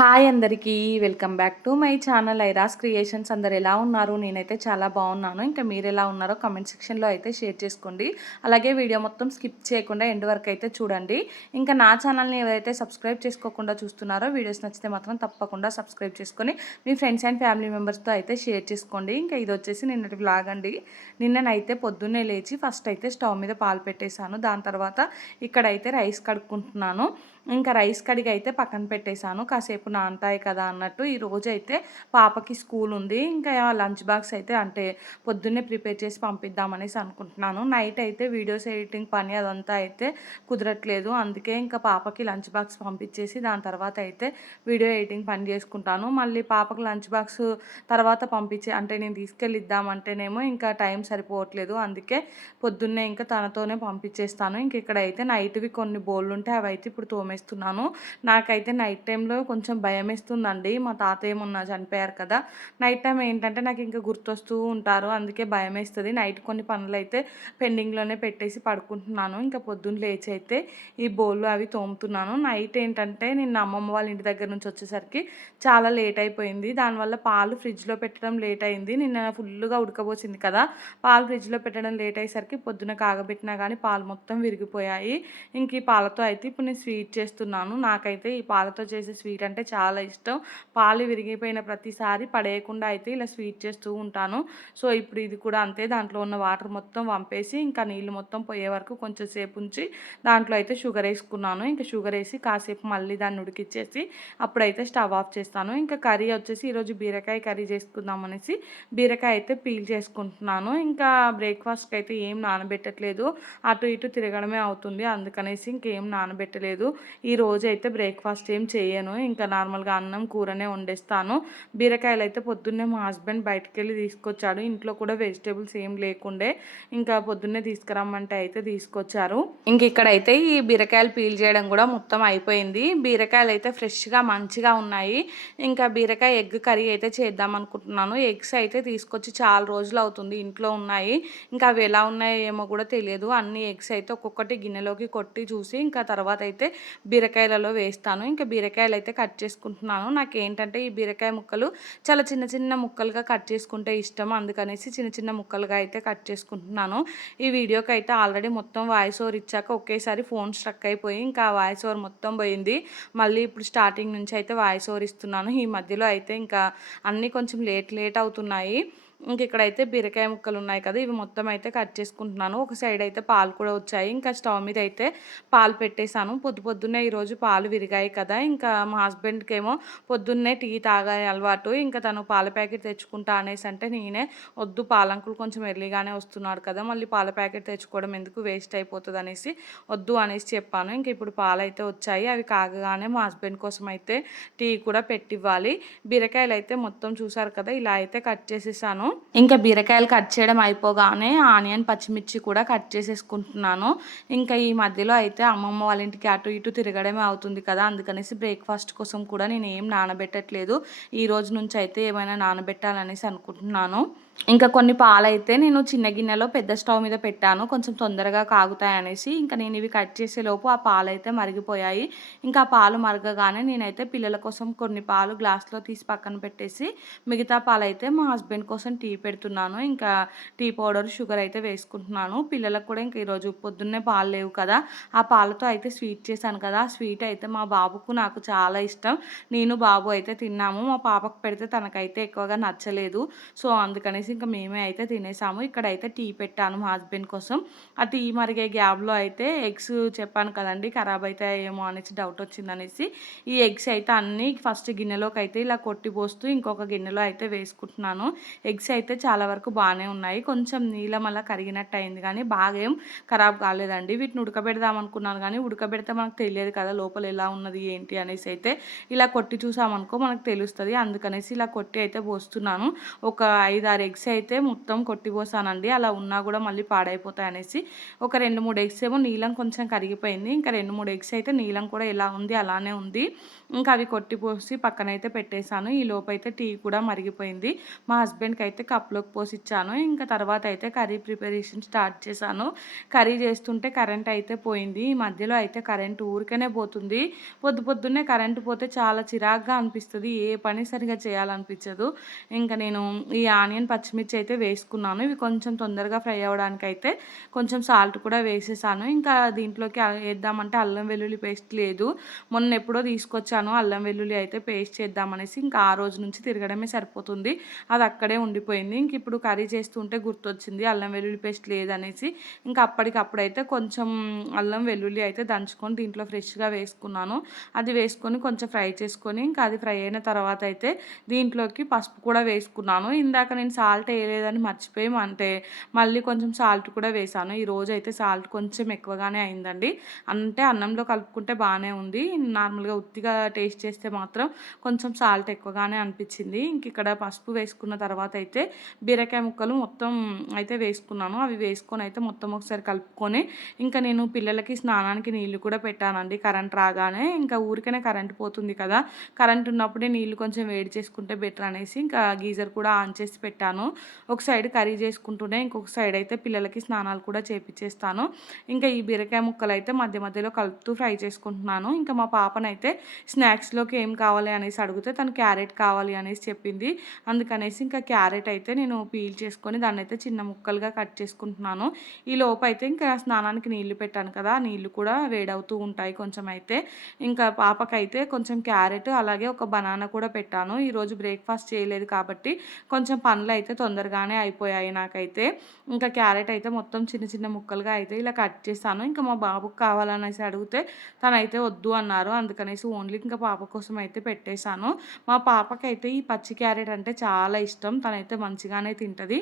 Hi అందరికీ welcome back to my channel ఐరాస్ creations. అందరు ఎలా ఉన్నారు? నేనైతే చాలా బాగున్నాను. ఇంకా మీరు ఎలా ఉన్నారో కమెంట్ సెక్షన్లో అయితే షేర్ చేసుకోండి. అలాగే వీడియో మొత్తం స్కిప్ చేయకుండా ఎండ్ వరకు అయితే చూడండి. ఇంకా నా ఛానల్ని ఎవరైతే సబ్స్క్రైబ్ చేసుకోకుండా చూస్తున్నారో వీడియోస్ నచ్చితే మాత్రం తప్పకుండా సబ్స్క్రైబ్ చేసుకొని మీ ఫ్రెండ్స్ అండ్ ఫ్యామిలీ మెంబర్స్తో అయితే షేర్ చేసుకోండి. ఇంకా ఇది వచ్చేసి నిన్నటి వ్లాగ్ అండి. నిన్ననైతే పొద్దున్నే లేచి ఫస్ట్ అయితే స్టవ్ మీద పాలు పెట్టేశాను. దాని తర్వాత ఇక్కడైతే రైస్ కడుక్కుంటున్నాను. ఇంకా రైస్ కడిగి అయితే పక్కన పెట్టేశాను. కాసేపు నానతాయి కదా అన్నట్టు ఈరోజు అయితే పాపకి స్కూల్ ఉంది. ఇంకా లంచ్ బాక్స్ అయితే అంటే పొద్దున్నే ప్రిపేర్ చేసి పంపిద్దామనేసి అనుకుంటున్నాను. నైట్ అయితే వీడియోస్ ఎడిటింగ్ పని అదంతా అయితే కుదరట్లేదు. అందుకే ఇంకా పాపకి లంచ్ బాక్స్ పంపించేసి దాని తర్వాత అయితే వీడియో ఎడిటింగ్ పని చేసుకుంటాను. మళ్ళీ పాపకి లంచ్ బాక్స్ తర్వాత పంపించే అంటే నేను తీసుకెళ్ళిద్దామంటేనేమో ఇంకా టైం సరిపోవట్లేదు. అందుకే పొద్దున్నే ఇంకా తనతోనే పంపించేస్తాను. ఇంక ఇక్కడైతే నైట్వి కొన్ని బోళ్ళు ఉంటే అవి అయితే ఇప్పుడు తోమేస్తున్నాను. నాకైతే నైట్ టైంలో కొంచెం భయం వేస్తుందండి. మా తాతయ్య మొన్న చనిపోయారు కదా, నైట్ టైం ఏంటంటే నాకు ఇంకా గుర్తొస్తూ ఉంటారు. అందుకే భయం వేస్తుంది. నైట్ కొన్ని పనులు అయితే పెండింగ్లోనే పెట్టేసి పడుకుంటున్నాను. ఇంకా పొద్దున్న లేచి అయితే ఈ బోళ్ళు అవి తోముతున్నాను. నైట్ ఏంటంటే నిన్న అమ్మమ్మ వాళ్ళ ఇంటి దగ్గర నుంచి వచ్చేసరికి చాలా లేట్ అయిపోయింది. దానివల్ల పాలు ఫ్రిడ్జ్లో పెట్టడం లేట్ అయింది. నిన్న ఫుల్గా ఉడకబోసింది కదా, పాలు ఫ్రిడ్జ్లో పెట్టడం లేట్ అయ్యేసరికి పొద్దున కాగబెట్టినా కానీ పాలు మొత్తం విరిగిపోయాయి. ఇంక ఈ పాలతో అయితే ఇప్పుడు నేను స్వీట్ చేస్తున్నాను. నాకైతే ఈ పాలతో చేసే స్వీట్ అంటే చాలా ఇష్టం. పాలు విరిగిపోయిన ప్రతిసారి పడేయకుండా అయితే ఇలా స్వీట్ చేస్తూ ఉంటాను. సో ఇప్పుడు ఇది కూడా అంతే. దాంట్లో ఉన్న వాటర్ మొత్తం వంపేసి ఇంకా నీళ్ళు మొత్తం పోయే వరకు కొంచెం సేపు ఉంచి దాంట్లో అయితే షుగర్ వేసుకున్నాను. ఇంకా షుగర్ వేసి కాసేపు మళ్ళీ దాన్ని ఉడికిచ్చేసి అప్పుడైతే స్టవ్ ఆఫ్ చేస్తాను. ఇంకా కర్రీ వచ్చేసి ఈరోజు బీరకాయ కర్రీ చేసుకుందాం అనేసి బీరకాయ అయితే పీల్ చేసుకుంటున్నాను. ఇంకా బ్రేక్ఫాస్ట్కి అయితే ఏం నానబెట్టట్లేదు, అటు ఇటు తిరగడమే అవుతుంది. అందుకనేసి ఇంకేం నానబెట్టలేదు. ఈ రోజు అయితే బ్రేక్ఫాస్ట్ ఏం చేయను. ఇంకా నార్మల్గా అన్నం కూరనే వండేస్తాను. బీరకాయలు అయితే పొద్దున్నే మా హస్బెండ్ బయటకు వెళ్ళి తీసుకొచ్చాడు. ఇంట్లో కూడా వెజిటేబుల్స్ ఏం లేకుండే ఇంకా పొద్దున్నే తీసుకురమ్మంటే అయితే తీసుకొచ్చారు. ఇంక ఇక్కడైతే ఈ బీరకాయలు పీల్ చేయడం కూడా మొత్తం అయిపోయింది. బీరకాయలు అయితే ఫ్రెష్గా మంచిగా ఉన్నాయి. ఇంకా బీరకాయ ఎగ్ కర్రీ అయితే చేద్దాం అనుకుంటున్నాను. ఎగ్స్ అయితే తీసుకొచ్చి చాలా రోజులు అవుతుంది, ఇంట్లో ఉన్నాయి. ఇంకా అవి ఎలా ఉన్నాయో ఏమో కూడా తెలియదు. అన్ని ఎగ్స్ అయితే ఒక్కొక్కటి గిన్నెలోకి కొట్టి చూసి ఇంకా తర్వాత అయితే బీరకాయలలో వేస్తాను. ఇంకా బీరకాయలు అయితే కట్ చేసుకుంటున్నాను. నాకు ఏంటంటే ఈ బీరకాయ ముక్కలు చాలా చిన్న చిన్న ముక్కలుగా కట్ చేసుకుంటే ఇష్టం. అందుకనేసి చిన్న చిన్న ముక్కలుగా అయితే కట్ చేసుకుంటున్నాను. ఈ వీడియోకి అయితే ఆల్రెడీ మొత్తం వాయిస్ ఓవర్ ఇచ్చాక ఒకేసారి ఫోన్ స్ట్రక్ అయిపోయి ఇంకా వాయిస్ ఓవర్ మొత్తం పోయింది. మళ్ళీ ఇప్పుడు స్టార్టింగ్ నుంచి అయితే వాయిస్ ఓవర్ ఇస్తున్నాను. ఈ మధ్యలో అయితే ఇంకా అన్నీ కొంచెం లేట్ అవుతున్నాయి. ఇంక ఇక్కడైతే బీరకాయ ముక్కలు ఉన్నాయి కదా, ఇవి మొత్తం అయితే కట్ చేసుకుంటున్నాను. ఒక సైడ్ అయితే పాలు కూడా వచ్చాయి. ఇంకా స్టవ్ మీద అయితే పాలు పెట్టేశాను. పొద్దున్నే ఈరోజు పాలు విరిగాయి కదా, ఇంకా మా హస్బెండ్కి ఏమో పొద్దున్నే టీ తాగే అలవాటు. ఇంకా తను పాల ప్యాకెట్ తెచ్చుకుంటా అనేసి అంటే నేనే వద్దు, పాలంకులు కొంచెం ఎర్లీగానే వస్తున్నాడు కదా, మళ్ళీ పాల ప్యాకెట్ తెచ్చుకోవడం ఎందుకు, వేస్ట్ అయిపోతుంది అనేసి వద్దు అనేసి చెప్పాను. ఇంక ఇప్పుడు పాలు అయితే వచ్చాయి. అవి కాగగానే మా హస్బెండ్ కోసం అయితే టీ కూడా పెట్టివ్వాలి. బీరకాయలు అయితే మొత్తం చూసారు కదా, ఇలా అయితే కట్ చేసేసాను. ఇంకా బీరకాయలు కట్ చేయడం అయిపోగానే ఆనియన్ పచ్చిమిర్చి కూడా కట్ చేసేసుకుంటున్నాను. ఇంకా ఈ మధ్యలో అయితే అమ్మమ్మ వాళ్ళ ఇంటికి అటు ఇటు తిరగడమే అవుతుంది కదా, అందుకనేసి బ్రేక్ఫాస్ట్ కోసం కూడా నేను ఏం నానబెట్టట్లేదు. ఈ రోజు నుంచి అయితే ఏమైనా నానబెట్టాలనేసి అనుకుంటున్నాను. ఇంకా కొన్ని పాలైతే నేను చిన్న గిన్నెలో పెద్ద స్టవ్ మీద పెట్టాను, కొంచెం తొందరగా కాగుతాయి అనేసి. ఇంకా నేను ఇవి కట్ చేసేలోపు ఆ పాలైతే మరిగిపోయాయి. ఇంకా ఆ పాలు మరగగానే నేనైతే పిల్లల కోసం కొన్ని పాలు గ్లాస్లో తీసి పక్కన పెట్టేసి మిగతా పాలైతే మా హస్బెండ్ కోసం టీ పెడుతున్నాను. ఇంకా టీ పౌడర్ షుగర్ అయితే వేసుకుంటున్నాను. పిల్లలకు కూడా ఇంకా ఈరోజు పొద్దున్నే పాలు లేవు కదా, ఆ పాలతో అయితే స్వీట్ చేశాను కదా, ఆ స్వీట్ అయితే మా బాబుకు నాకు చాలా ఇష్టం. నేను బాబు అయితే తిన్నాము. మా పాపకు పెడితే తనకైతే ఎక్కువగా నచ్చలేదు. సో అందుకనేసి ఇంకా మేమే అయితే తినేసాము. ఇక్కడైతే టీ పెట్టాను మా హస్బెండ్ కోసం. ఆ టీ మరిగే గ్యాప్లో అయితే ఎగ్స్ చెప్పాను కదండి ఖరాబ్ అవుతాయేమో అనేసి డౌట్ వచ్చిందనేసి ఈ ఎగ్స్ అయితే అన్నీ ఫస్ట్ గిన్నెలోకి అయితే ఇలా కొట్టి పోస్తూ ఇంకొక గిన్నెలో అయితే వేసుకుంటున్నాను. ఎగ్స్ అయితే చాలా వరకు బాగానే ఉన్నాయి. కొంచెం నీలం అలా కరిగినట్టు అయింది కానీ బాగా ఏం ఖరాబ్ కాలేదండి. వీటిని ఉడకబెడదాం అనుకున్నాను కానీ ఉడకబెడితే మనకు తెలియదు కదా లోపల ఎలా ఉన్నది ఏంటి అనేసి అయితే ఇలా కొట్టి చూసామనుకో మనకు తెలుస్తుంది. అందుకనేసి ఇలా కొట్టి అయితే పోస్తున్నాను. ఒక 5-6 ఎగ్స్ అయితే మొత్తం కొట్టి పోసానండి. అలా ఉన్నా కూడా మళ్ళీ పాడైపోతాయి అనేసి. ఒక 2-3 ఎగ్స్ ఏమో నీలం కొంచెం కరిగిపోయింది. ఇంకా 2-3 ఎగ్స్ అయితే నీలం కూడా ఎలా ఉంది అలానే ఉంది. ఇంకా అవి కొట్టి పోసి పక్కనైతే పెట్టేశాను. ఈ లోపైతే టీ కూడా మరిగిపోయింది. మా హస్బెండ్‌కి అయితే కప్‌లోకి పోసి ఇచ్చాను. ఇంకా తర్వాత అయితే కర్రీ ప్రిపరేషన్ స్టార్ట్ చేశాను. కర్రీ చేస్తుంటే కరెంట్ అయితే పోయింది. ఈ మధ్యలో అయితే కరెంట్ ఊరికనే పోతుంది. పొద్దున్నే కరెంట్ పోతే చాలా చిరాకుగా అనిపిస్తది. ఏ పని సరిగ్గా చేయాలనిపించదు. ఇంకా నేను ఈ ఆనియన్, పచ్చిమిర్చి అయితే వేసుకున్నాను. ఇవి కొంచెం తొందరగా ఫ్రై అవ్వడానికైతే కొంచెం సాల్ట్ కూడా వేసేసాను. ఇంకా దీంట్లోకి ఏద్దామంటే అల్లం వెల్లుల్లి పేస్ట్ లేదు. మొన్న ఎప్పుడో తీసుకొచ్చాను అల్లం వెల్లుల్లి అయితే పేస్ట్ చేద్దామనేసి. ఇంకా ఆ రోజు నుంచి తిరగడమే సరిపోతుంది. అది అక్కడే ఉండిపోయింది. ఇంక ఇప్పుడు కర్రీ చేస్తుంటే గుర్తొచ్చింది అల్లం వెల్లుల్లి పేస్ట్ లేదనేసి. ఇంకా అప్పటికప్పుడైతే కొంచెం అల్లం వెల్లుల్లి అయితే దంచుకొని దీంట్లో ఫ్రెష్‌గా వేసుకున్నాను. అది వేసుకొని కొంచెం ఫ్రై చేసుకొని, ఇంకా అది ఫ్రై అయిన తర్వాత అయితే దీంట్లోకి పసుపు కూడా వేసుకున్నాను. ఇందాక నేను సాల్ట్ వేయలేదని మర్చిపోయి మళ్ళీ కొంచెం సాల్ట్ కూడా వేశాను. ఈరోజు అయితే సాల్ట్ కొంచెం ఎక్కువగానే అయిందండి. అంటే అన్నంలో కలుపుకుంటే బాగానే ఉంది. నార్మల్‌గా ఉత్తిగా టేస్ట్ చేస్తే మాత్రం కొంచెం సాల్ట్ ఎక్కువగానే అనిపించింది. ఇంక ఇక్కడ పసుపు వేసుకున్న తర్వాత అయితే బీరకాయ ముక్కలు మొత్తం అయితే వేసుకున్నాను. అవి వేసుకొని అయితే మొత్తం ఒకసారి కలుపుకొని, ఇంకా నేను పిల్లలకి స్నానానికి నీళ్లు కూడా పెట్టానండి కరెంట్ రాగానే. ఇంకా ఊరికనే కరెంట్ పోతుంది కదా, కరెంట్ ఉన్నప్పుడే నీళ్లు కొంచెం వేడి చేసుకుంటే బెటర్ అనేసి ఇంకా గీజర్ కూడా ఆన్ చేసి పెట్టాను. ఒక సైడ్ కర్రీ చేసుకుంటూనే ఇంకొక సైడ్ అయితే పిల్లలకి స్నానాలు కూడా చేపిచ్చేస్తాను. ఇంకా ఈ బీరకాయ ముక్కలు అయితే మధ్య మధ్యలో కలుపుతూ ఫ్రై చేసుకుంటున్నాను. ఇంకా మా పాపనైతే స్నాక్స్‌లోకి ఏం కావాలి అనేసి అడిగితే తను క్యారెట్ కావాలి అనేసి చెప్పింది. అందుకనేసి ఇంకా క్యారెట్ అయితే నేను పీల్ చేసుకొని దాన్నైతే చిన్న ముక్కలుగా కట్ చేసుకుంటున్నాను. ఈ లోపైతే ఇంకా స్నానానికి నీళ్లు పెట్టాను కదా, ఆ నీళ్లు కూడా వేడవుతూ ఉంటాయి కొంచెం అయితే. ఇంకా పాపకైతే కొంచెం క్యారెట్ అలాగే ఒక బనానా కూడా పెట్టాను. ఈరోజు బ్రేక్‌ఫాస్ట్ చేయలేదు కాబట్టి కొంచెం పనులైతే తొందరగానే అయిపోయాయి నాకైతే. ఇంకా క్యారెట్ అయితే మొత్తం చిన్న చిన్న ముక్కలుగా అయితే ఇలా కట్ చేశాను. ఇంకా మా బాబుకి కావాలనేసి అడిగితే తనైతే వద్దు అన్నారు. అందుకనేసి ఓన్లీ ఇంకా పాప కోసం అయితే పెట్టేశాను. మా పాపకైతే ఈ పచ్చి క్యారెట్ అంటే చాలా ఇష్టం. తనైతే మంచిగానే తింటది.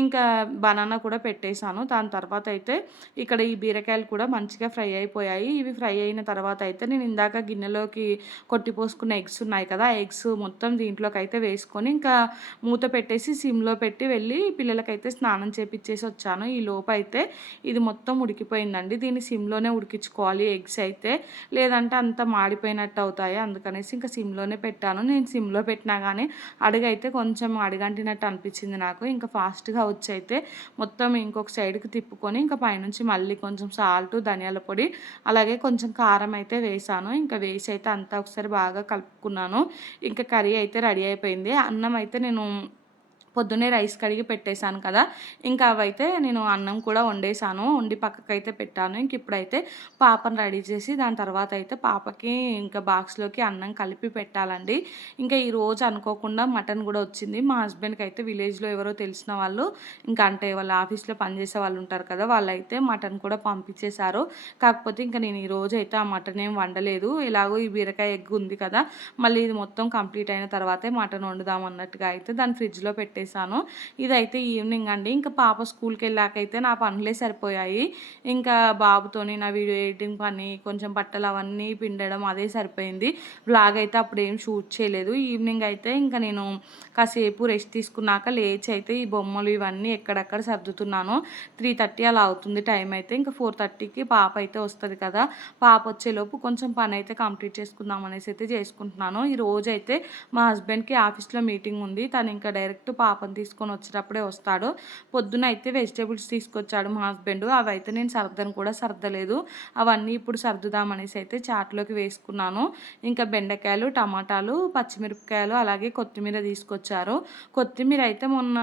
ఇంకా బనానా కూడా పెట్టేశాను. దాని తర్వాత అయితే ఇక్కడ ఈ బీరకాయలు కూడా మంచిగా ఫ్రై అయిపోయాయి. ఇవి ఫ్రై అయిన తర్వాత అయితే నేను ఇందాక గిన్నెలోకి కొట్టిపోసుకున్న ఎగ్స్ ఉన్నాయి కదా, ఆ ఎగ్స్ మొత్తం దీంట్లోకైతే వేసుకొని ఇంకా మూత పెట్టేసి సిమ్‌లో పెట్టి వెళ్ళి పిల్లలకైతే స్నానం చేపిచ్చేసి వచ్చాను. ఈ లోపైతే ఇది మొత్తం ఉడికిపోయిందండి. దీన్ని సిమ్‌లోనే ఉడికించుకోవాలి ఎగ్స్ అయితే. లేదంటే అంతా మాడిపోయినట్టు అవుతాయి. అందుకనేసి ఇంకా సిమ్‌లోనే పెట్టాను. నేను సిమ్‌లో పెట్టినా గానీ అడుగైతే కొంచెం అడుగంటినట్టు అనిపించింది నాకు. ఇంకా ఫాస్ట్‌గా వచ్చైతే మొత్తం ఇంకొక సైడ్‌కి తిప్పుకొని ఇంకా పైనుంచి మళ్ళీ కొంచెం సాల్టు, ధనియాల పొడి అలాగే కొంచెం కారం అయితే వేశాను. ఇంకా వేసి అయితే అంతా ఒకసారి బాగా కలుపుకున్నాను. ఇంకా కర్రీ అయితే రెడీ అయిపోయింది. అన్నం అయితే నేను పొద్దున్నే రైస్ కడిగి పెట్టేశాను కదా, ఇంకా అవైతే నేను అన్నం కూడా వండేశాను. వండి పక్కకైతే పెట్టాను. ఇంక ఇప్పుడైతే పాపను రెడీ చేసి దాని తర్వాత అయితే పాపకి ఇంకా బాక్స్‌లోకి అన్నం కలిపి పెట్టాలండి. ఇంకా ఈరోజు అనుకోకుండా మటన్ కూడా వచ్చింది. మా హస్బెండ్‌కి అయితే విలేజ్‌లో ఎవరో తెలిసిన వాళ్ళు, ఇంకా అంటే వాళ్ళ ఆఫీస్‌లో పనిచేసే వాళ్ళు ఉంటారు కదా, వాళ్ళైతే మటన్ కూడా పంపించేశారు. కాకపోతే ఇంకా నేను ఈరోజు అయితే ఆ మటన్ ఏం వండలేదు. ఎలాగో ఈ బీరకాయ ఎగ్ ఉంది కదా, మళ్ళీ ఇది మొత్తం కంప్లీట్ అయిన తర్వాతే మటన్ వండుదాం అన్నట్టుగా అయితే దాన్ని ఫ్రిడ్జ్‌లో పెట్టేసాను. ఇదైతే ఈవినింగ్ అండి. ఇంకా పాప స్కూల్‌కెళ్ళాకైతే నా పనులే సరిపోయాయి. ఇంకా బాబుతోని నా వీడియో ఎడిటింగ్ పని, కొంచెం బట్టలు అవన్నీ పిండడం అదే సరిపోయింది. వ్లాగ్ అయితే అప్పుడేం షూట్ చేయలేదు. ఈవినింగ్ అయితే ఇంకా నేను కాసేపు రెస్ట్ తీసుకున్నాక లేచి అయితే ఈ బొమ్మలు ఇవన్నీ ఎక్కడెక్కడ సర్దుతున్నాను. 3:30 అలా అవుతుంది టైం అయితే. ఇంకా 4:30కి పాప అయితే వస్తది కదా, పాప వచ్చేలోపు కొంచెం పని అయితే కంప్లీట్ చేసుకుందాం అనేసి అయితే చేసుకుంటున్నాను. ఈ రోజైతే మా హస్బెండ్‌కి ఆఫీస్‌లో మీటింగ్ ఉంది. తను ఇంకా డైరెక్ట్ పాపని తీసుకొని వచ్చేటప్పుడే వస్తాడు. పొద్దున అయితే వెజిటబుల్స్ తీసుకొచ్చాడు మా హస్బెండ్. అవైతే నేను సర్దను కూడా సర్దలేదు. అవన్నీ ఇప్పుడు సర్దుదామనేసి అయితే చాట్‌లోకి వేసుకున్నాను. ఇంకా బెండకాయలు, టమాటాలు, పచ్చిమిరపకాయలు అలాగే కొత్తిమీర తీసుకొచ్చారు. కొత్తిమీర అయితే మొన్న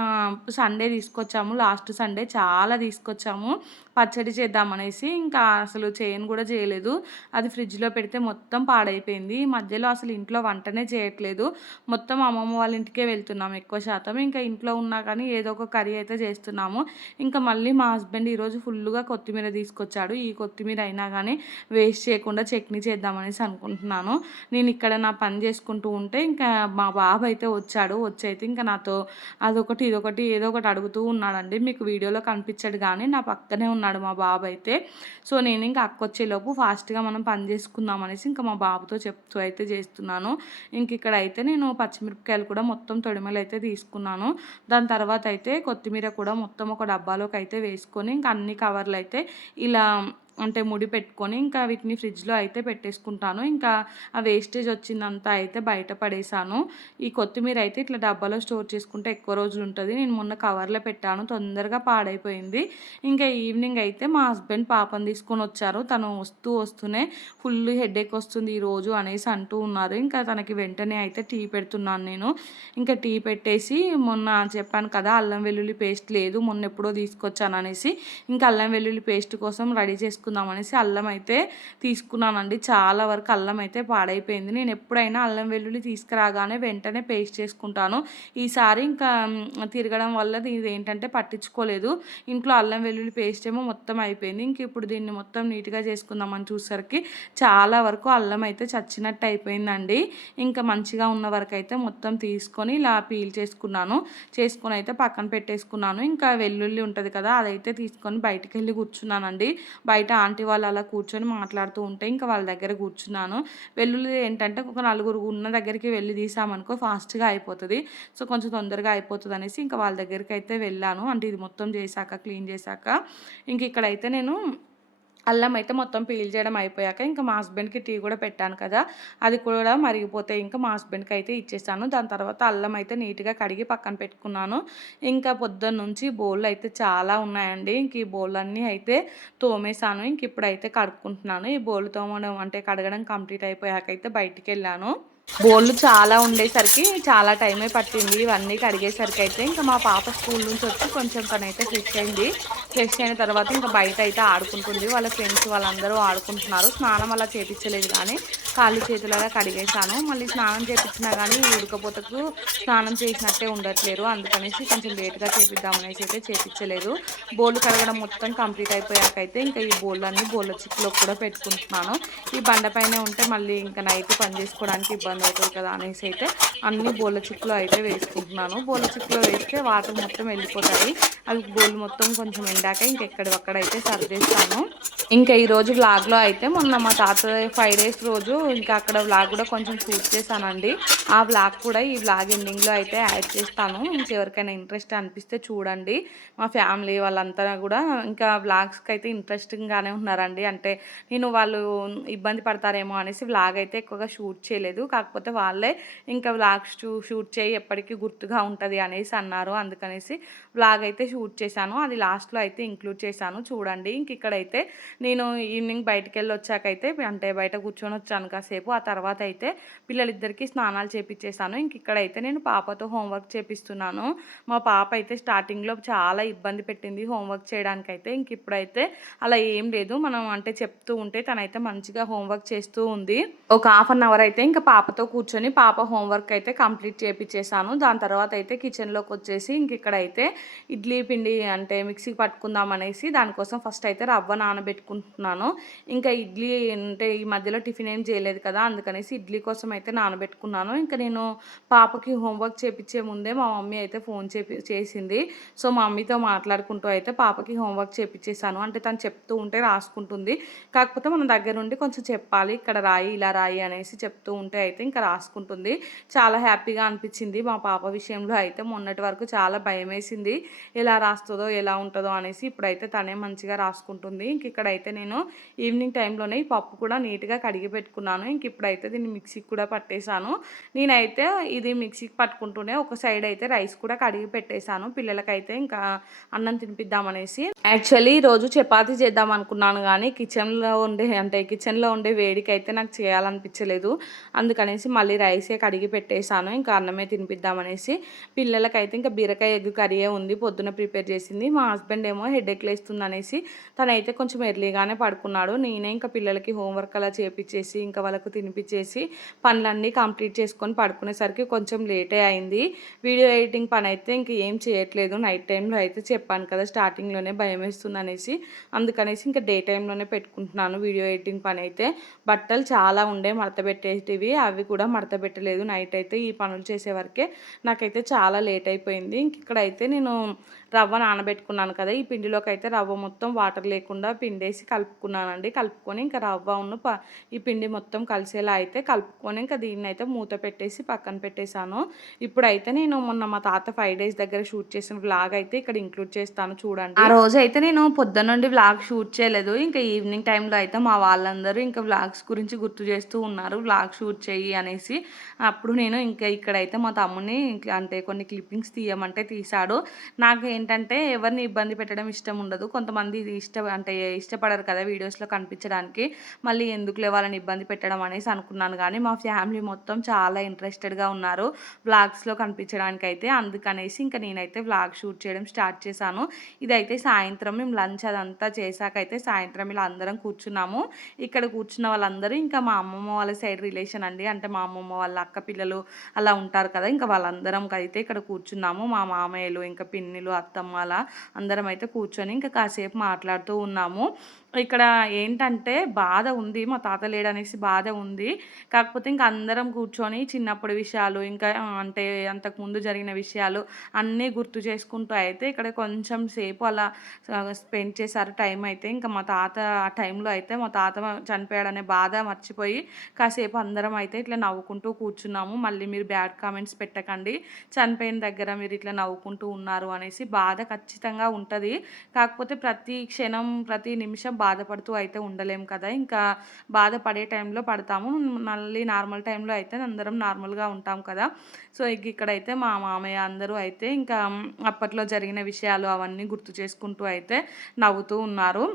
సండే తీసుకొచ్చాము. లాస్ట్ సండే చాలా తీసుకొచ్చాము పచ్చడి చేద్దామనేసి. ఇంకా అసలు చేయను కూడా చేయలేదు. అది ఫ్రిడ్జ్‌లో పెడితే మొత్తం పాడైపోయింది. ఈ మధ్యలో అసలు ఇంట్లో వంటనే చేయట్లేదు. మొత్తం అమ్మమ్మ వాళ్ళ ఇంటికే వెళ్తున్నాము ఎక్కువ శాతం. ఇంకా ఇంట్లో ఉన్నా కానీ ఏదో ఒక కర్రీ అయితే చేస్తున్నాము. ఇంకా మళ్ళీ మా హస్బెండ్ ఈరోజు ఫుల్లుగా కొత్తిమీర తీసుకొచ్చాడు. ఈ కొత్తిమీర అయినా కానీ వేస్ట్ చేయకుండా చట్నీ చేద్దామనేసి అనుకుంటున్నాను. నేను ఇక్కడ నా పని చేసుకుంటూ ఉంటే ఇంకా మా బాబు అయితే వచ్చాడు. వచ్చైతే ఇంకా నాతో అదొకటి ఇదొకటి ఏదో ఒకటి అడుగుతూ ఉన్నాడండి. మీకు వీడియోలో కనిపించడు కానీ నా పక్కనే ఉన్నాడు మా బాబు అయితే. సో నేను ఇంకా అక్కొచ్చేలోపు ఫాస్ట్‌గా మనం పని చేసుకుందాం అనేసి ఇంకా మా బాబుతో చెప్తూ అయితే చేస్తున్నాను. ఇంక ఇక్కడ అయితే నేను పచ్చిమిరపకాయలు కూడా మొత్తం తొడిమలు అయితే తీసుకున్నాను. దాని తర్వాత అయితే కొత్తిమీర కూడా మొత్తం ఒక డబ్బాలోకి అయితే వేసుకొని ఇంకా అన్ని కవర్లు అయితే ఇలా అంటే ముడి పెట్టుకొని ఇంకా వీటిని ఫ్రిడ్జ్లో అయితే పెట్టేసుకుంటాను. ఇంకా ఆ వేస్టేజ్ వచ్చిందంతా అయితే బయట పడేసాను. ఈ కొత్తిమీర అయితే ఇట్లా డబ్బాలో స్టోర్ చేసుకుంటే ఎక్కువ రోజులు ఉంటుంది. నేను మొన్న కవర్లో పెట్టాను, తొందరగా పాడైపోయింది. ఇంకా ఈవినింగ్ అయితే మా హస్బెండ్ పాపని తీసుకొని వచ్చారు. తను వస్తూనే ఫుల్ హెడేక్ వస్తుంది ఈరోజు అనేసి అంటూ ఉన్నారు. ఇంకా తనకి వెంటనే అయితే టీ పెడుతున్నాను నేను. ఇంకా టీ పెట్టేసి మొన్న చెప్పాను కదా అల్లం వెల్లుల్లి పేస్ట్ లేదు, మొన్న ఎప్పుడో తీసుకొచ్చాను అనేసి, ఇంకా అల్లం వెల్లుల్లి పేస్ట్ కోసం రెడీ చేసుకుందాం అనేసి అల్లం అయితే తీసుకున్నానండి. చాలా వరకు అల్లం అయితే పాడైపోయింది. నేను ఎప్పుడైనా అల్లం వెల్లుల్లి తీసుకురాగానే వెంటనే పేస్ట్ చేసుకుంటాను. ఈసారి ఇంకా తిరగడం వల్ల ఇది ఏంటంటే పట్టించుకోలేదు. ఇంట్లో అల్లం వెల్లుల్లి పేస్ట్ ఏమో మొత్తం అయిపోయింది. ఇంక ఇప్పుడు దీన్ని మొత్తం నీట్గా చేసుకుందామని చూసరికి చాలా వరకు అల్లం అయితే చచ్చినట్టు అయిపోయిందండి. ఇంకా మంచిగా ఉన్న వరకు అయితే మొత్తం తీసుకొని ఇలా పీల్ చేసుకొని అయితే పక్కన పెట్టేసుకున్నాను. ఇంకా వెల్లుల్లి ఉంటుంది కదా, అదైతే తీసుకొని బయటికి వెళ్ళి కూర్చున్నానండి. బయట ఆంటీ వాళ్ళు అలా కూర్చొని మాట్లాడుతూ ఉంటే ఇంకా వాళ్ళ దగ్గర కూర్చున్నాను. వెల్లుల్లి ఏంటంటే ఒక నలుగురు ఉన్న దగ్గరికి వెళ్ళి తీసామనుకో ఫాస్ట్గా అయిపోతుంది. సో కొంచెం తొందరగా అయిపోతుంది అనేసి ఇంకా వాళ్ళ దగ్గరికి అయితే వెళ్ళాను. అంటే ఇది మొత్తం చేశాక, క్లీన్ చేశాక ఇంక ఇక్కడైతే నేను అల్లం అయితే మొత్తం పీల్ చేయడం అయిపోయాక ఇంకా మా హస్బెండ్కి టీ కూడా పెట్టాను కదా, అది కూడా మరిగిపోతే ఇంకా మా హస్బెండ్కి అయితే ఇచ్చేసాను. దాని తర్వాత అల్లం అయితే నీట్గా కడిగి పక్కన పెట్టుకున్నాను. ఇంకా పొద్దున్న నుంచి బౌళ్ళు అయితే చాలా ఉన్నాయండి. ఇంక ఈ బౌళ్ళన్నీ అయితే తోమేశాను. ఇంక ఇప్పుడైతే కడుక్కుంటున్నాను. ఈ బౌళ్ళు తోమడం అంటే కడగడం కంప్లీట్ అయిపోయాక అయితే బయటికి వెళ్ళాను. బోళ్ళు చాలా ఉండేసరికి చాలా టైమే పట్టింది ఇవన్నీ కడిగేసరికి అయితే. ఇంకా మా పాప స్కూల్ నుంచి వచ్చి కొంచెం తనైతే ఫ్రెష్ అయింది. ఫ్రెష్ అయిన తర్వాత ఇంకా బయట అయితే ఆడుకుంటుంది. వాళ్ళ ఫ్రెండ్స్ వాళ్ళందరూ ఆడుకుంటున్నారు. స్నానం అలా చేపించలేదు కానీ కాళ్ళు చేతులలా కడిగేశాను. మళ్ళీ స్నానం చేపించినా కానీ ఉడకపోతకు స్నానం చేసినట్టే ఉండట్లేరు. అందుకనేసి కొంచెం లేట్గా చేపిద్దామనేసి అయితే చేపించలేదు. బోళ్ళు కడగడం మొత్తం కంప్లీట్ అయిపోయాకైతే ఇంకా ఈ బోళ్ళన్నీ బోళ్ళ చిక్కులో కూడా పెట్టుకుంటున్నాను. ఈ బండపైనే ఉంటే మళ్ళీ ఇంకా నైట్ పని చేసుకోవడానికి ఇబ్బంది అవుతుంది కదా అనేసి అయితే అన్ని బోళ్ళ చిక్కులో అయితే వేసుకుంటున్నాను. బోళ్ళ చిక్కులో వేస్తే వాటర్ మొత్తం వెళ్ళిపోతాయి. అవి బోళ్ళు మొత్తం కొంచెం ఎండాక ఇంకెక్కడైతే సర్దేస్తాను. ఇంకా ఈరోజు వ్లాగ్లో అయితే మొన్న మా తాత 5 days రోజు ఇంకా అక్కడ వ్లాగ్ కూడా కొంచెం షూట్ చేశానండి. ఆ వ్లాగ్ కూడా ఈ వ్లాగ్ ఎండింగ్లో అయితే యాడ్ చేస్తాను. ఇంకెవరికైనా ఇంట్రెస్ట్ అనిపిస్తే చూడండి. మా ఫ్యామిలీ వాళ్ళంతా కూడా ఇంకా వ్లాగ్స్కి అయితే ఇంట్రెస్టింగ్గానే ఉన్నారండి. అంటే నేను వాళ్ళు ఇబ్బంది పడతారేమో అనేసి వ్లాగ్ అయితే ఎక్కువగా షూట్ చేయలేదు. కాకపోతే వాళ్ళే ఇంకా వ్లాగ్స్ షూట్ చేయి ఎప్పటికీ గుర్తుగా ఉంటుంది అనేసి అన్నారు. అందుకనేసి వ్లాగ్ అయితే షూట్ చేశాను. అది లాస్ట్లో అయితే ఇంక్లూడ్ చేశాను చూడండి. ఇంక ఇక్కడైతే నేను ఈవినింగ్ బయటికి వెళ్ళి వచ్చాకైతే అంటే బయట కూర్చొని వచ్చాను కాసేపు. ఆ తర్వాత అయితే పిల్లలిద్దరికీ స్నానాలు చేపించేశాను. ఇంక ఇక్కడైతే నేను పాపతో హోంవర్క్ చేపిస్తున్నాను. మా పాప అయితే స్టార్టింగ్లో చాలా ఇబ్బంది పెట్టింది హోంవర్క్ చేయడానికైతే. ఇంక ఇప్పుడైతే అలా ఏం లేదు. మనం అంటే చెప్తూ ఉంటే తనైతే మంచిగా హోంవర్క్ చేస్తూ ఉంది. ఒక 1/2 hour అయితే ఇంకా పాపతో కూర్చొని పాప హోంవర్క్ అయితే కంప్లీట్ చేపించేశాను. దాని తర్వాత అయితే కిచెన్లోకి వచ్చేసి ఇంక ఇక్కడైతే ఇడ్లీ పిండి అంటే మిక్సీకి పట్టుకుందాం అనేసి దానికోసం ఫస్ట్ అయితే రవ్వ నానబెట్టుకుంటున్నాను. ఇంకా ఇడ్లీ అంటే ఈ మధ్యలో టిఫిన్ ఏం చేయలేదు కదా, అందుకనేసి ఇడ్లీ కోసం అయితే నానబెట్టుకున్నాను. ఇంకా నేను పాపకి హోంవర్క్ చేపించే ముందే మా మమ్మీ అయితే ఫోన్ చేసింది. సో మా మమ్మీతో మాట్లాడుకుంటూ అయితే పాపకి హోంవర్క్ చేపించేశాను. అంటే తను చెప్తూ ఉంటే రాసుకుంటుంది. కాకపోతే మన దగ్గర నుండి కొంచెం చెప్పాలి, ఇక్కడ రాయి ఇలా రాయి అనేసి చెప్తూ ఉంటే అయితే ఇంకా రాసుకుంటుంది. చాలా హ్యాపీగా అనిపించింది మా పాప విషయంలో అయితే. మొన్నటి వరకు చాలా భయం వేసింది ఎలా రాస్తుందో ఎలా ఉంటుందో అనేసి. ఇప్పుడైతే తనే మంచిగా రాసుకుంటుంది. ఇంక ఇక్కడైతే నేను ఈవినింగ్ టైంలోనే ఈ పప్పు కూడా నీట్గా కడిగి పెట్టుకున్నాను. ఇంక ఇప్పుడైతే దీన్ని మిక్సీకి కూడా పట్టేశాను. నేనైతే ఇది మిక్సీకి పట్టుకుంటూనే ఒక సైడ్ అయితే రైస్ కూడా కడిగి పెట్టేశాను. పిల్లలకైతే ఇంకా అన్నం తినిపిద్దామనేసి. యాక్చువల్లీ ఈరోజు చపాతీ చేద్దాం అనుకున్నాను కానీ కిచెన్లో ఉండే వేడికి అయితే నాకు చేయాలనిపించలేదు. అందుకనేసి మళ్ళీ రైసే కడిగి పెట్టేశాను. ఇంకా అన్నమే తినిపిద్దామనేసి. పిల్లలకైతే ఇంకా బీరకాయ ఎగ్ కర్రీయే ఉంది, పొద్దున ప్రిపేర్ చేసింది. మా హస్బెండ్ ఏమో హెడేక్ లేస్తుంది అనేసి తనైతే కొంచెం ఎర్లీగానే పడుకున్నాడు. నేనే ఇంకా పిల్లలకి హోంవర్క్ అలా చేపించేసి ఇంకా వాళ్ళకు తినిపించేసి పనులన్నీ కంప్లీట్ చేసుకొని పడుకునేసరికి కొంచెం లేటే అయింది. వీడియో ఎడిటింగ్ పని అయితే ఇంక ఏం చేయట్లేదు. నైట్ టైంలో అయితే చెప్పాను కదా స్టార్టింగ్లోనే భయం వేస్తుంది అనేసి. అందుకనేసి ఇంకా డే టైంలోనే పెట్టుకుంటున్నాను వీడియో ఎడిటింగ్ పని అయితే. బట్టలు చాలా ఉండే మడత పెట్టేటివి, అవి కూడా మడత పెట్టలేదు. నైట్ అయితే ఈ పనులు చేసే వరకే నాకైతే చాలా లేట్ అయిపోయింది. ఇంక ఇక్కడైతే నేను రవ్వ నానబెట్టుకున్నాను కదా, ఈ పిండిలోకి అయితే రవ్వ మొత్తం వాటర్ లేకుండా పిండేసి కలుపుకున్నానండి. కలుపుకొని ఇంకా ఈ పిండి మొత్తం కలిసేలా అయితే కలుపుకొని ఇంకా దీన్ని అయితే మూత పెట్టేసి పక్కన పెట్టేశాను. ఇప్పుడైతే నేను మొన్న మా తాత 5 డేస్ దగ్గర షూట్ చేసిన వ్లాగ్ అయితే ఇక్కడ ఇంక్లూడ్ చేస్తాను చూడండి. ఆ రోజు అయితే నేను పొద్దున్న నుండి వ్లాగ్ షూట్ చేయలేదు. ఇంకా ఈవినింగ్ టైంలో అయితే మా వాళ్ళందరూ ఇంకా వ్లాగ్స్ గురించి గుర్తు చేస్తూ ఉన్నారు, వ్లాగ్ షూట్ చెయ్యి అనేసి. అప్పుడు నేను ఇంకా ఇక్కడైతే మా తమ్ముని అంటే కొన్ని క్లిప్పింగ్స్ తీయమంటే తీశాడు. నాకు ఏంటంటే ఎవరిని ఇబ్బంది పెట్టడం ఇష్టం ఉండదు. కొంతమంది ఇది అంటే ఇష్టపడరు కదా వీడియోస్లో కనిపించడానికి, మళ్ళీ ఎందుకులే వాళ్ళని ఇబ్బంది పెట్టడం అనేసి అనుకున్నాను. కానీ మా ఫ్యామిలీ మొత్తం చాలా ఇంట్రెస్టెడ్గా ఉన్నారు వ్లాగ్స్లో కనిపించడానికి అయితే. అందుకనేసి ఇంకా నేనైతే వ్లాగ్ షూట్ చేయడం స్టార్ట్ చేశాను. ఇదైతే సాయంత్రం మేము లంచ్ అదంతా చేశాకైతే సాయంత్రం ఇలా అందరం కూర్చున్నాము. ఇక్కడ కూర్చున్న వాళ్ళందరూ ఇంకా మా అమ్మమ్మ వాళ్ళ సైడ్ రిలేషన్ అండి. అంటే మా అమ్మమ్మ వాళ్ళ అక్క పిల్లలు అలా ఉంటారు కదా, ఇంకా వాళ్ళందరం అయితే ఇక్కడ కూర్చున్నాము. మా మామయ్యలు ఇంకా పిన్నిలు అత్తమ్మ అలా అందరం అయితే కూర్చొని ఇంకా కాసేపు మాట్లాడుతూ ఉన్నాము. ఇక్కడ ఏంటంటే బాధ ఉంది, మా తాత లేడనేసి బాధ ఉంది. కాకపోతే ఇంకా అందరం కూర్చొని చిన్నప్పటి విషయాలు ఇంకా అంటే అంతకుముందు జరిగిన విషయాలు అన్నీ గుర్తు చేసుకుంటూ అయితే ఇక్కడ కొంచెం సేపు అలా స్పెండ్ చేశారు టైం అయితే. ఇంకా మా తాత ఆ టైంలో అయితే మా తాత చనిపోయాడనే బాధ మర్చిపోయి కాసేపు అందరం అయితే ఇట్లా నవ్వుకుంటూ కూర్చున్నాము. మళ్ళీ మీరు బ్యాడ్ కామెంట్స్ పెట్టకండి, చనిపోయిన దగ్గర మీరు ఇట్లా నవ్వుకుంటూ ఉన్నారు అనేసి. బాధ ఖచ్చితంగా ఉంటుంది, కాకపోతే ప్రతి క్షణం ప్రతి నిమిషం బాధపడుతూ అయితే ఉండలేము కదా. ఇంకా బాధపడే టైంలో పడతాము, మళ్ళీ నార్మల్ టైంలో అయితే అందరం నార్మల్గా ఉంటాం కదా. సో ఇక్కడైతే మా మామయ్య అందరూ అయితే ఇంకా అప్పట్లో జరిగిన విషయాలు అవన్నీ గుర్తు చేసుకుంటూ అయితే నవ్వుతూ ఉన్నారు.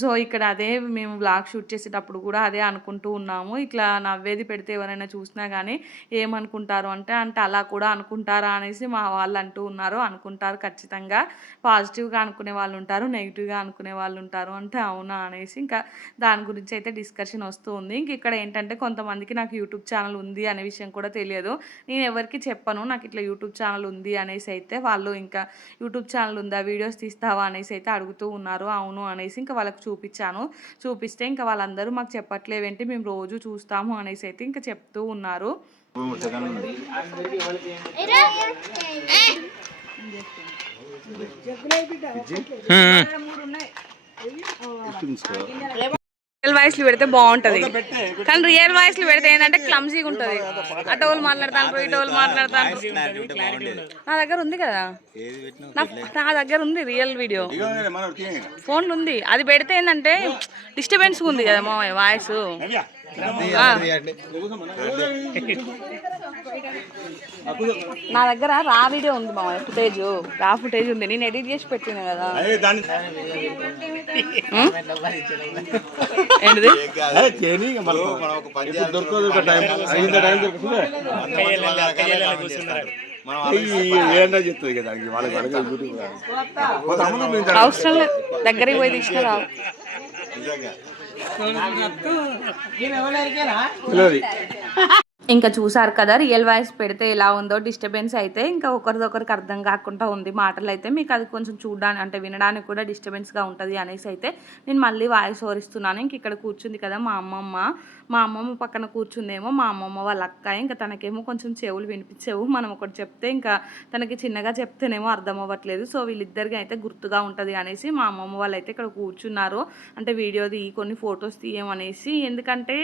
సో ఇక్కడ అదే మేము వ్లాగ్ షూట్ చేసేటప్పుడు కూడా అదే అనుకుంటూ ఉన్నాము. ఇట్లా నవ్వేది పెడితే ఎవరైనా చూసినా కానీ ఏమనుకుంటారు అంటే అలా కూడా అనుకుంటారా అనేసి మా వాళ్ళు అంటూ ఉన్నారు. అనుకుంటారు ఖచ్చితంగా, పాజిటివ్గా అనుకునే వాళ్ళు ఉంటారు, నెగిటివ్గా అనుకునే వాళ్ళు ఉంటారు. అంటే అవునా అనేసి ఇంకా దాని గురించి అయితే డిస్కషన్ వస్తూ ఉంది. ఇంక ఇక్కడ ఏంటంటే కొంతమందికి నాకు యూట్యూబ్ ఛానల్ ఉంది అనే విషయం కూడా తెలియదు. నేను ఎవరికి చెప్పను నాకు ఇట్లా యూట్యూబ్ ఛానల్ ఉంది అనేసి. అయితే వాళ్ళు ఇంకా యూట్యూబ్ ఛానల్ ఉందా, వీడియోస్ తీస్తావా అనేసి అయితే అడుగుతూ ఉన్నారు. అవును అనేసి ఇంకా వాళ్ళకి చూపించాను. చూపిస్తే ఇంకా వాళ్ళందరూ మాకు చెప్పట్లేవేంటి, మేము రోజు చూస్తాము అనేసి అయితే ఇంకా చెప్తూ ఉన్నారు. రియల్ వాయిస్లు పెడితే బాగుంటుంది, కానీ రియల్ వాయిస్లు పెడితే ఏంటంటే క్లమ్జీగా ఉంటుంది. అటు వాళ్ళు మాట్లాడతాను, ఇటు వాళ్ళు మాట్లాడతాను. నా దగ్గర ఉంది కదా, నా దగ్గర ఉంది రియల్ వీడియో, ఫోన్లు ఉంది. అది పెడితే ఏంటంటే డిస్టర్బెన్స్ ఉంది కదా మా వాయిస్. నా దగ్గర రా వీడియో ఉంది మా ఫుటేజ్ ఉంది, నేను ఎడిట్ చేసి పెట్టిన కదా. ఏంటిది అవసరం లేదు, దగ్గరికి పోయి తీసుకుని రావు. ఇంకా చూసారు కదా రియల్ వాయిస్ పెడితే ఎలా ఉందో. డిస్టర్బెన్స్ అయితే ఇంకా ఒకరిదొకరికి అర్థం కాకుండా ఉంది. మాటలు అయితే మీకు అది కొంచెం చూడడానికి అంటే వినడానికి కూడా డిస్టర్బెన్స్గా ఉంటుంది అనేసి అయితే నేను మళ్ళీ వాయిస్ ఓవర్ ఇస్తున్నాను. ఇంక ఇక్కడ కూర్చుంది కదా మా అమ్మమ్మ పక్కన కూర్చుందేమో మా అమ్మమ్మ వాళ్ళ అక్క. ఇంకా తనకేమో కొంచెం చెవులు వినిపించేవు. మనం ఒకటి చెప్తే ఇంకా తనకి చిన్నగా చెప్తేనేమో అర్థం అవ్వట్లేదు. సో వీళ్ళిద్దరికి అయితే గుర్తుగా ఉంటుంది అనేసి మా అమ్మమ్మ వాళ్ళు అయితే ఇక్కడ కూర్చున్నారు. అంటే వీడియోది కొన్ని ఫొటోస్ తీయమనేసి, ఎందుకంటే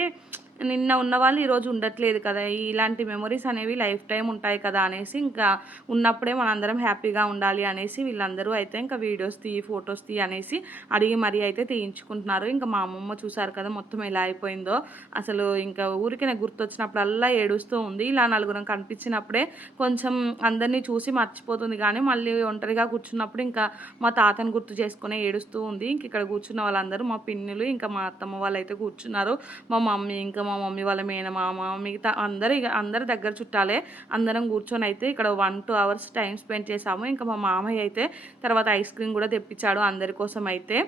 నిన్న ఉన్న వాళ్ళు ఈరోజు ఉండట్లేదు కదా, ఇలాంటి మెమొరీస్ అనేవి లైఫ్ టైం ఉంటాయి కదా అనేసి ఇంకా ఉన్నప్పుడే మనందరం హ్యాపీగా ఉండాలి అనేసి వీళ్ళందరూ అయితే ఇంకా వీడియోస్ ఫొటోస్ అనేసి అడిగి మరీ అయితే తీయించుకుంటున్నారు. ఇంకా మా అమ్మమ్మ చూసారు కదా మొత్తం ఎలా అయిపోయిందో అసలు. ఇంకా ఊరికి నాకు గుర్తొచ్చినప్పుడల్లా ఏడుస్తూ ఉంది. ఇలా నలుగురం కనిపించినప్పుడే కొంచెం అందరినీ చూసి మర్చిపోతుంది, కానీ మళ్ళీ ఒంటరిగా కూర్చున్నప్పుడు ఇంకా మా తాతను గుర్తు చేసుకుని ఏడుస్తూ ఉంది. ఇంక ఇక్కడ కూర్చున్న వాళ్ళందరూ మా పిన్నులు ఇంకా మా అత్తమ్మ వాళ్ళు అయితే కూర్చున్నారు. మా మమ్మీ ఇంకా మా మమ్మీ వాళ్ళ మేనమామ మిగతా అందరి దగ్గర చుట్టాలే. అందరం కూర్చొని అయితే ఇక్కడ 1-2 అవర్స్ టైం స్పెండ్ చేసాము. ఇంకా మా మామయ్య అయితే తర్వాత ఐస్ క్రీమ్ కూడా తెప్పించాడు అందరి కోసం అయితే.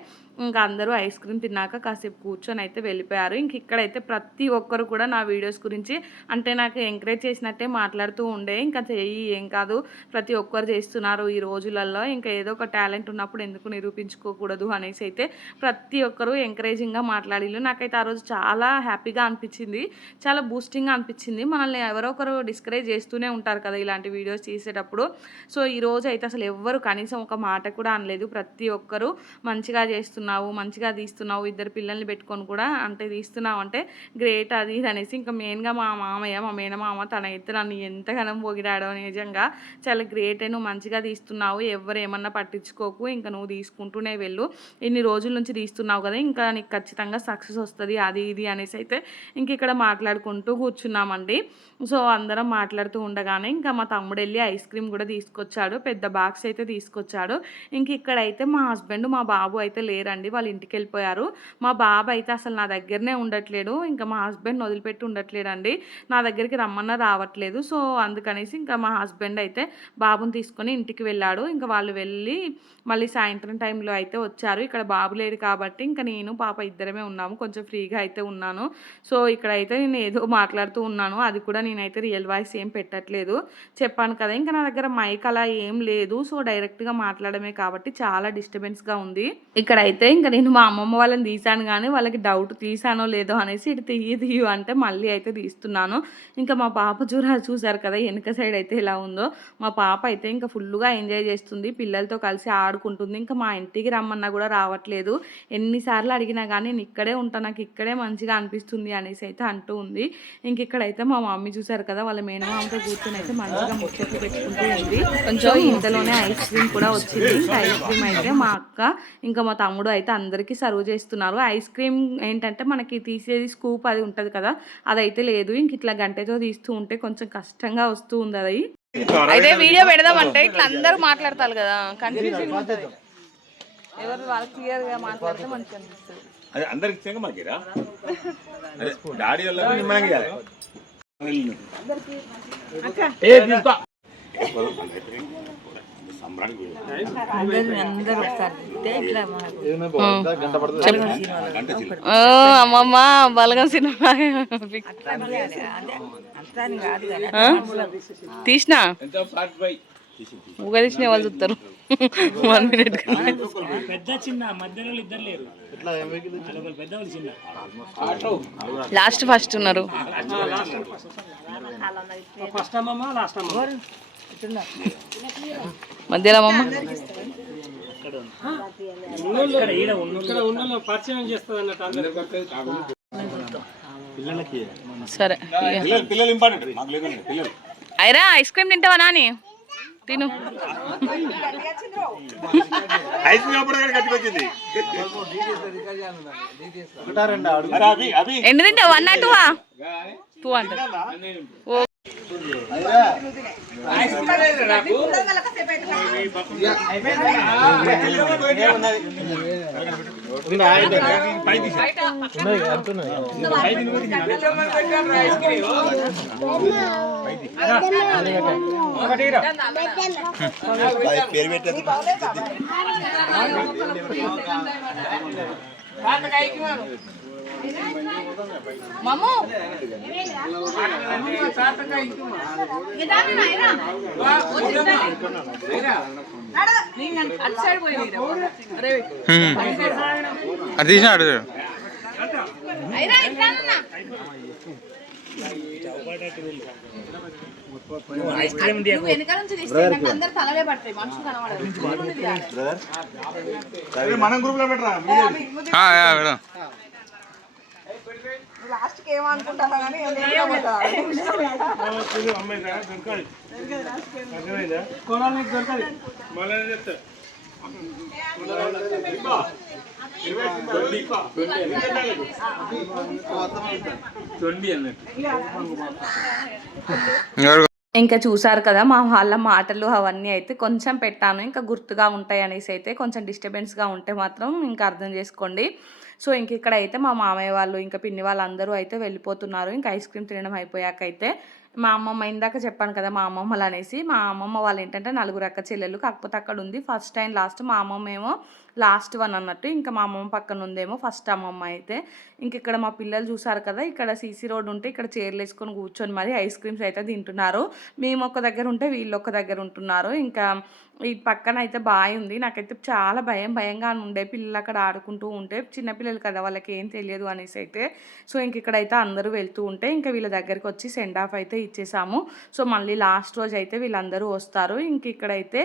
ఇంకా అందరూ ఐస్ క్రీమ్ తిన్నాక కాసేపు కూర్చొని అయితే వెళ్ళిపోయారు. ఇంక ఇక్కడైతే ప్రతి ఒక్కరు కూడా నా వీడియోస్ గురించి అంటే నాకు ఎంకరేజ్ చేసినట్టే మాట్లాడుతూ ఉండే, ఇంకా చెయ్యి ఏం కాదు ప్రతి ఒక్కరు చేస్తున్నారు ఈ రోజులలో, ఇంకా ఏదో ఒక టాలెంట్ ఉన్నప్పుడు ఎందుకు నిరూపించుకోకూడదు అనేసి అయితే ప్రతి ఒక్కరు ఎంకరేజింగ్గా మాట్లాడిళ్ళు. నాకైతే ఆ రోజు చాలా హ్యాపీగా అనిపించింది, చాలా బూస్టింగ్గా అనిపించింది. మనల్ని ఎవరో ఒకరు డిస్కరేజ్ చేస్తూనే ఉంటారు కదా ఇలాంటి వీడియోస్ చేసేటప్పుడు. సో ఈరోజు అయితే అసలు ఎవ్వరు కనీసం ఒక మాట కూడా అనలేదు. ప్రతి ఒక్కరు మంచిగా చేస్తున్నావు, మంచిగా తీస్తున్నావు, ఇద్దరు పిల్లల్ని పెట్టుకొని కూడా అంటే తీస్తున్నావు అంటే గ్రేట్ అది ఇది అనేసి, ఇంకా మెయిన్గా మా మామయ్య మా మేనమామ తనైతే నన్ను ఎంతగానో పొగిడాడో. నిజంగా చాలా గ్రేట్, నువ్వు మంచిగా తీస్తున్నావు, ఎవరు ఏమన్నా పట్టించుకోకు, ఇంకా నువ్వు తీసుకుంటూనే వెళ్ళు, ఇన్ని రోజుల నుంచి తీస్తున్నావు కదా, ఇంకా నీకు ఖచ్చితంగా సక్సెస్ వస్తుంది అది ఇది అనేసి అయితే ఇంక ఇక్కడ మాట్లాడుకుంటూ కూర్చున్నామండి. సో అందరం మాట్లాడుతూ ఉండగానే ఇంకా మా తమ్ముడు వెళ్ళి ఐస్ క్రీమ్ కూడా తీసుకొచ్చాడు, పెద్ద బాక్స్ అయితే తీసుకొచ్చాడు. ఇంక ఇక్కడైతే మా హస్బెండ్ మా బాబు అయితే లేరండి, వాళ్ళ ఇంటికి వెళ్ళిపోయారు. మా బాబు అయితే అసలు నా దగ్గరనే ఉండట్లేడు, ఇంకా మా హస్బెండ్ వదిలిపెట్టి ఉండట్లేడండి, నా దగ్గరికి రమ్మన్నా రావట్లేదు. సో అందుకనేసి ఇంకా మా హస్బెండ్ అయితే బాబుని తీసుకొని ఇంటికి వెళ్ళాడు. ఇంకా వాళ్ళు వెళ్ళి మళ్ళీ సాయంత్రం టైంలో అయితే వచ్చారు. ఇక్కడ బాబు లేడు కాబట్టి ఇంకా నేను పాప ఇద్దరమే ఉన్నాము, కొంచెం ఫ్రీగా అయితే ఉన్నాను. సో ఇక్కడైతే నేను ఏదో మాట్లాడుతూ ఉన్నాను, అది కూడా నేనైతే రియల్ వాయిస్ ఏం పెట్టట్లేదు, చెప్పాను కదా ఇంకా నా దగ్గర మైక్ అలా ఏం లేదు. సో డైరెక్ట్గా మాట్లాడమే కాబట్టి చాలా డిస్టర్బెన్స్గా ఉంది. ఇక్కడైతే ఇంకా నేను మా అమ్మమ్మ వాళ్ళని తీసాను కానీ వాళ్ళకి డౌట్ తీసానో లేదో అనేసి ఇటు తీయు అంటే మళ్ళీ అయితే తీస్తున్నాను. ఇంకా మా పాప చూసారు కదా వెనుక సైడ్ అయితే ఎలా ఉందో, మా పాప అయితే ఇంకా ఫుల్గా ఎంజాయ్ చేస్తుంది, పిల్లలతో కలిసి ఆడుకుంటుంది. ఇంకా మా ఇంటికి రమ్మన్నా కూడా రావట్లేదు, ఎన్నిసార్లు అడిగినా కానీ నేను ఇక్కడే ఉంటాను, నాకు ఇక్కడే మంచిగా అనిపిస్తుంది అనేసి అయితే అంటూ ఉంది. ఇంక ఇక్కడైతే మా మమ్మీ చూసారు కదా వాళ్ళ మేనమామతో కూర్చొని అయితే మంచిగా ముచ్చట్లు పెట్టుకుంటూ ఉంది. కొంచెం ఇంతలోనే ఐస్ క్రీమ్ కూడా వచ్చింది. ఇంకా ఐస్ క్రీమ్ అయితే మా అక్క ఇంకా మా తమ్ముడు అయితే అందరికీ సర్వ్ చేస్తున్నారు. ఐస్ క్రీమ్ ఏంటంటే మనకి తీసేది స్కూప్ అది ఉంటుంది కదా, అదైతే లేదు. ఇంక ఇట్లా గంటతో తీస్తూ ఉంటే కొంచెం కష్టంగా వస్తూ ఉంది. అది అయితే వీడియో పెడదామంటే ఇట్లా అందరూ మాట్లాడతారు కదా, కన్ఫ్యూజన్ ఉంటుంది, ఎవరు వాళ్ళు క్లియర్గా మాట్లాడితే మంచిగా అనిపిస్తుంది. అదే అందరికి ఇచ్చాక మాకేరా డాడీ వల్ల నిమ్మలంగా అమ్మమ్మ బలగం సినిమా తీసినా ఉగాది తీసిన వాళ్ళు చూస్తారు 1 minute లాస్ట్ ఫస్ట్ ఉన్నారు. మధ్యలో అమ్మమ్మ సరే అయిరా ఐస్ క్రీమ్ తింటావా నాని, తిను. ఎన్ని తింటావు 1 or 2 అంటే మామూ అది తీసినాడు వెనకాల నుంచి తీస్తే అందరు తలలే పడతాయి, మనుషులు కనబడదు. మనం గ్రూప్ లో పెట్టరా లాస్ట్ కి ఏమనుకుంటారా కానీ ఇంకా చూసారు కదా మా వాళ్ళ మాటలు అవన్నీ అయితే కొంచెం పెట్టాను, ఇంకా గుర్తుగా ఉంటాయి అనేసి అయితే కొంచెం డిస్టర్బెన్స్గా ఉంటే మాత్రం ఇంకా అర్థం చేసుకోండి. సో ఇంక ఇక్కడ అయితే మా మామయ్య వాళ్ళు ఇంకా పిన్ని వాళ్ళందరూ అయితే వెళ్ళిపోతున్నారు. ఇంకా ఐస్ క్రీమ్ తినడం అయిపోయాకైతే మా అమ్మమ్మ ఇందాక చెప్పాను కదా మా అమ్మమ్మలు అనేసి, మా అమ్మమ్మ వాళ్ళు ఏంటంటే 4 అక్క చెల్లెలు, కాకపోతే అక్కడ ఉంది ఫస్ట్ అండ్ లాస్ట్, మా అమ్మమ్మ ఏమో లాస్ట్ వన్ అన్నట్టు. ఇంకా మా అమ్మమ్మ పక్కన ఉందేమో ఫస్ట్ అమ్మమ్మ అయితే. ఇంక ఇక్కడ మా పిల్లలు చూసారు కదా, ఇక్కడ సీసీ రోడ్ ఉంటే ఇక్కడ చైర్లు వేసుకొని కూర్చొని మరి ఐస్ క్రీమ్స్ అయితే తింటున్నారు. మేము ఒక దగ్గర ఉంటే వీళ్ళు ఒక దగ్గర ఉంటున్నారు. ఇంకా ఈ పక్కన అయితే బావి ఉంది. నాకైతే చాలా భయంగా ఉండే, పిల్లలు అక్కడ ఆడుకుంటూ ఉంటే, చిన్నపిల్లలు కదా వాళ్ళకి ఏం తెలియదు అనేసి అయితే. సో ఇంక ఇక్కడైతే అందరూ వెళ్తూ ఉంటే ఇంకా వీళ్ళ దగ్గరికి వచ్చి సెండ్ ఆఫ్ అయితే ఇచ్చేసాము. సో మళ్ళీ లాస్ట్ రోజు అయితే వీళ్ళందరూ వస్తారు. ఇంక ఇక్కడైతే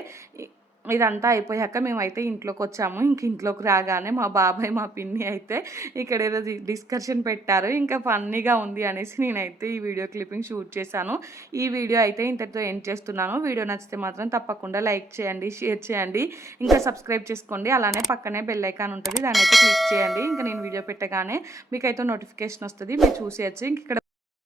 ఇదంతా అయిపోయాక మేమైతే ఇంట్లోకి వచ్చాము. ఇంక ఇంట్లోకి రాగానే మా బాబాయ్ మా పిన్ని అయితే ఇక్కడ ఏదో డిస్కషన్ పెట్టారు. ఇంకా ఫన్నీగా ఉంది అనేసి నేనైతే ఈ వీడియో క్లిప్పింగ్ షూట్ చేశాను. ఈ వీడియో అయితే ఇంతటితో ఎండ్ చేస్తున్నాను. వీడియో నచ్చితే మాత్రం తప్పకుండా లైక్ చేయండి, షేర్ చేయండి, ఇంకా సబ్స్క్రైబ్ చేసుకోండి. అలానే పక్కనే బెల్ ఐకాన్ ఉంటుంది, దాన్ని అయితే క్లిక్ చేయండి. ఇంకా నేను వీడియో పెట్టగానే మీకైతే నోటిఫికేషన్ వస్తుంది, మీరు చూసేయచ్చు. ఇంక ఇక్కడ